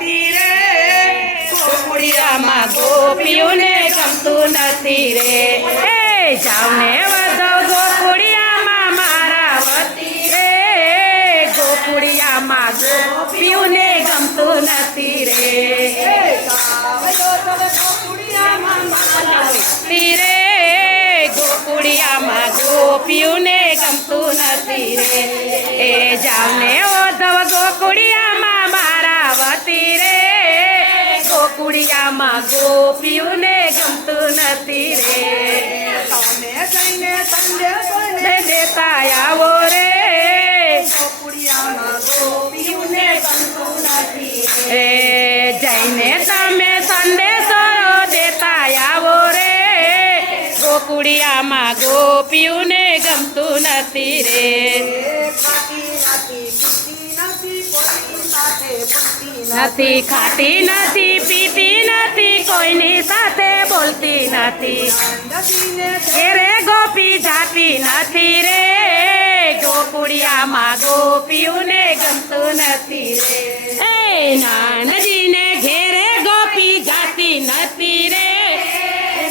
મારાવતી રે ગોકુળિયામાં ગોપીઓને ગમતું નથી રે એ જાવ ને વધવ ગોકુળિયામાં મારાવતી રે ગોકુળિયામાં ગોપીઓને ગમતું નથી રે રે ગોકુળિયામાં ગોપીઓને ગમતું નથી રે એ જાવ ને ઓધવ ગોકુળિયામાં મારાવતી રે ગોકુળિયામાં ગોપીઓને ગમતું નથી રે તમે જઈને સંદેશોને દેતા આવો રે ગોકુળિયામાં ગોપીઓને ગમતું નથી રે જઈને તમે સંદેશો દેતા આવો રે ગોકુળિયામાં ગોપીઓને ગમતું નથી રે નથી ખાતી નથી પીતી નથી કોઈની સાથે બોલતી નથી રે ગોપી જાતી નથી રે ગોકુળિયામાં ગોપીઓને ગમતું નથી રે એ નાનજીને ઘેરે ગોપી જાતી નથી રે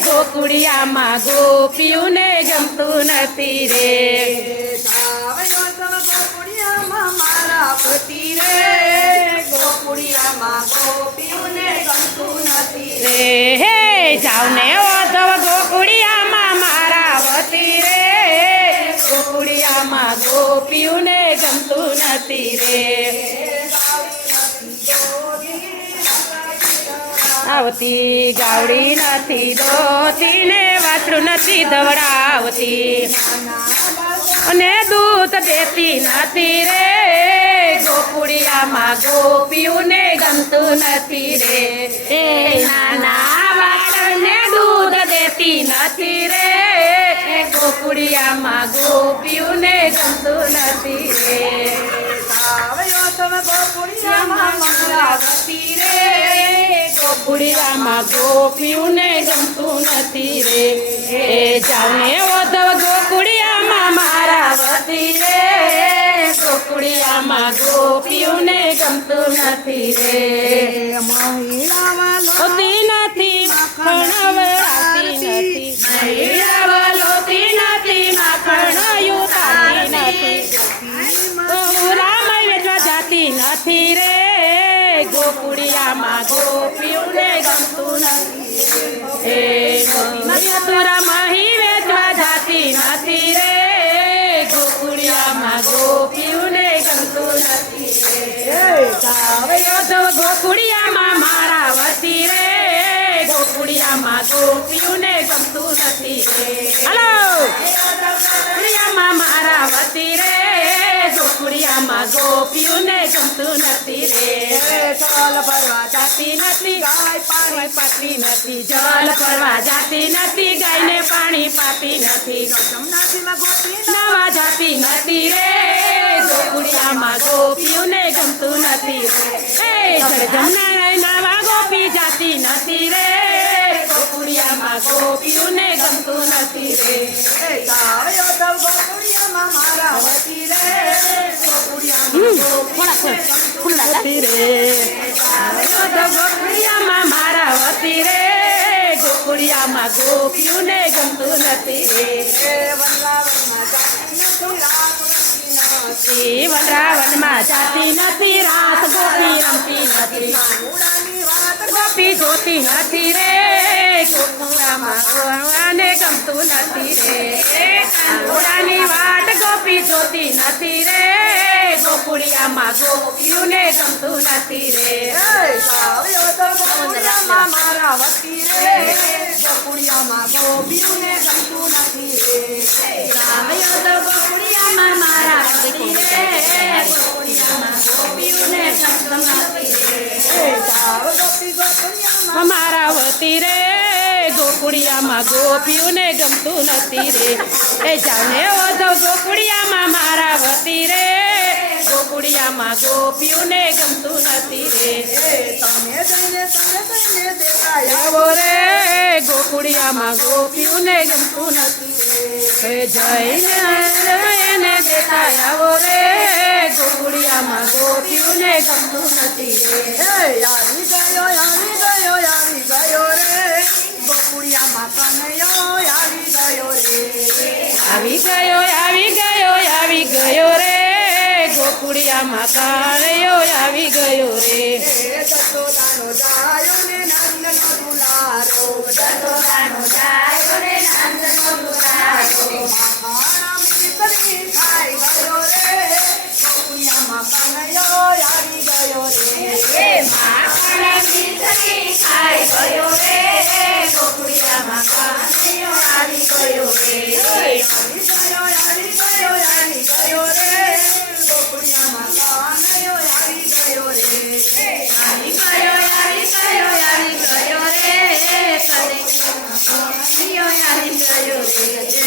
ગોકુળિયામાં ગોપીઓને ગમતું નથી રે મારાવતી રે ગોકુળિયામાં ગોપીઓને ગમતું નથી રે હે જાવ ને ઓધવ ગોકુળિયામાં મારાવતી રે ગોકુળિયામાં ગોપીઓને ગમતું નથી રે આવતી ગાવડી નથી દોતી ને વાસરું નથી દવડાવતી અને દૂધ દેતી નથી રે ગોકુળિયામાં ગોપીઓને ગમતું નથી રે એ નાના બાળકને દૂધ દેતી નથી રે ગોકુળિયામાં ગોપીઓને ગમતું નથી રે ગોકુળિયામાં મારાવતી રે ગોકુળિયામાં ગોપીઓને ગમતું નથી રે એ જાણે ઓધવ ગોકુળિયામાં મારાવતી રે ગોકુળિયામાં ગોપીઓને ગમતું નથી રે મહિલાવાલોતી નથી માખણ નથી મહિલાવાલોતી નથી માખણ યુતાતી નથી રામાય વેચવા જાતી નથી રે ગોકુળિયામાં ગોપીઓને ગમતું નથી એ મથુરા મહી વેચવા જાતી નથી રે ગોકુળિયામાં ગોપીઓને ગમતું નથી રે ગોકુળિયામાં મારાવતી રે ગોકુળિયામાં ગોપીઓને ગમતું નથી રે હલો ગોકુળિયામાં મારાવતી રે ગોકુળિયામાં ગોપીઓને ગમતું નથી રે જલ ભરવા જાતી નથી ગાય પાણી પાતી નથી જલ ભરવા જાતી નથી ગાયને પાણી પાતી નથી નાવા જાતી નથી રે ગોકુળિયામાં ગોપીઓને ગમતું નથી રે જમના નાવા ગોપી જાતી નથી રે ગોકુળિયામાં ગોપીઓને ગમતું નથી રે ગોકુળિયામાં મારાવતી રે ગોકુળિયામાં મારાવતી રે ગોકુળિયામાં ગોપીઓને ગમતું નથી રે વનરાવનમાં જાતી નથી રાત ગોપી રમતી નથી ગોપી જોતી નથી રે ગોકુળિયામાં ગમતું નથી રે ઘોડાની વાટ ગોપી જોતી નથી રે ગોકુળિયામાં ગોપીઓને ગમતું નથી રે ગોકુળિયામાં મારાવતી રે ગોકુળિયામાં ગોપીઓને ગમતું નથી રે ગોકુળિયામાં મારાવતી રે ગોકુળિયામાં ગોપીઓને ગમતું નથી રે મારાવતી રે ગોકુળિયામાં ગોપીઓને ગમતું નથી રે એ જાણે ઓધવ ગોકુળિયામાં મારાવતી રે ગોકુળિયામાં ગોપીઓને ગમતું નથી રે તમે જઈને દેતા આવો રે ગોકુળિયામાં ગોપીઓને ગમતું નથી રે જઈને એને દેતા આવો રે ગોકુળિયામાં ગોપીઓને ગમતું નથી રે આવી ગયો રે ગોકુળિયામાં કનૈયો આવી ગયો રે આવી ગયો રે ગોકુળિયામાં કાળિયો આવી ગયો રે જસોદાનો જાયો ને નંદનો દુલારો માખણ મીઠડી ખાઈ ગયો રે ગોકુળિયામાં કનૈયો આવી ગયો રે આવી ગયો રે ગોકુળિયામાં કનૈયો આવી ગયો રે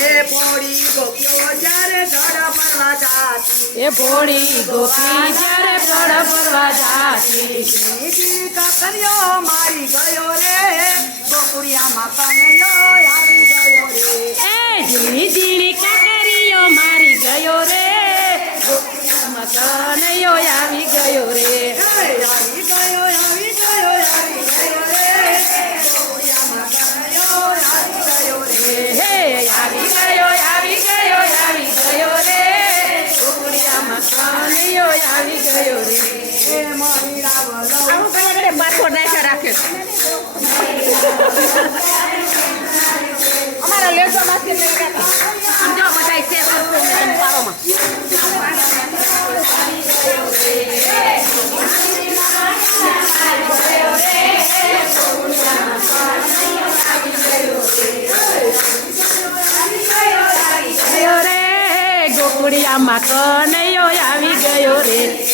એ પોળી ગોપીઓ જ્યારે જળ પરવા જાતી એ ભોળી ગોપી જ્યારે પડ પરવા જાતી નીતિ કાકરિયો મારી ગયો રે ગોકુળિયામાં કનૈયો આવી ગયો રે એ ઝીણી ઝીણી કાકરીઓ મારી ગયો રે ગોકુળિયામાં કનૈયો આવી ગયો રે આવી ગયો રે ગોકુળિયામાં કનૈયો આવી ગયો રે હે આવી ગયો રે ગોકુળિયામાં કનૈયો આવી ગયો રે એ મારી રાવલો અમારા લેસોમાંથી સમજો બધા છે પારોમાં ગોકુળિયામાં કનૈયો આવી ગયો રે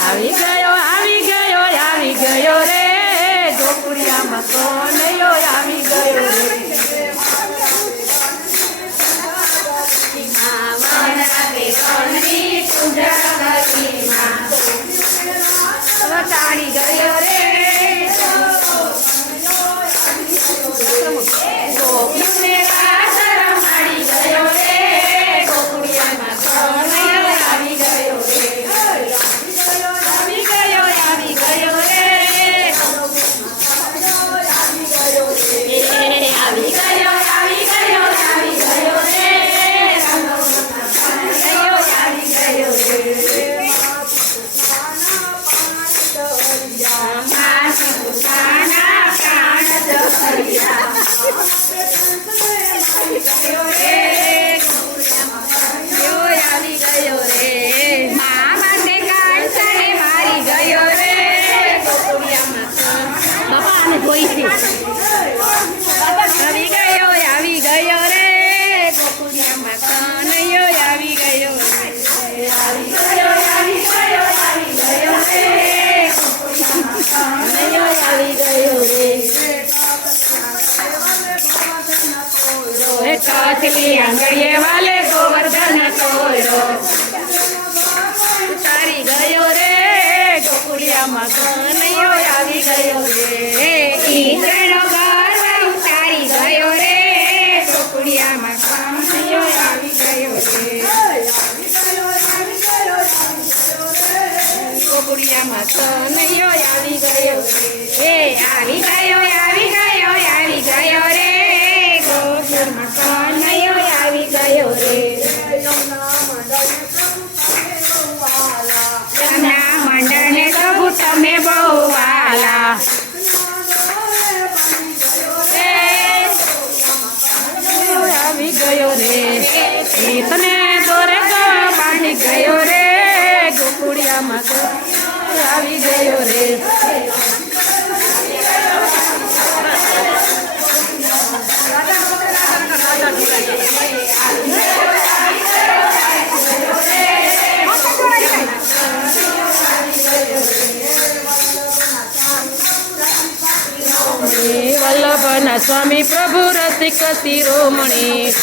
આવી ગયો રે ગોકુળિયામાં કનૈયો આવી ગયો રે ટાળી ગયો રે ગોપીઓને કાતર માડી ગયો રે ગોકુળિયામાં કનૈયો આવી ગયો રે આવી ગયો રે આવી ગયો રે ગોકુળિયામાં કનૈયો આવી ગયો રે આવી ગયો રે કાચલી આંગળીએ વાલે ગોવર્ધન કોયરો ઉતારી ગયો રે ગોકુળિયામાં કનૈયો આવી ગયો રે ઈંદ્રનો ગર્વ ઉતારી ગયો રે ગોકુળિયામાં કનૈયો આવી ગયો રે ગોકુળિયામાં કનૈયો આવી ગયો રે આવી ગયો રે ગોકુળમાં કનૈયો આવી ગયો રે યમુના મંડળને પ્રભુ તમે બહુ વાલા આવી ગયો રે તને દોરે બાંધી ગયો રે ગોકુળિયામાં આવી ગયો રે વલ્લભના સ્વામી પ્રભુ રસિક શિરોમણી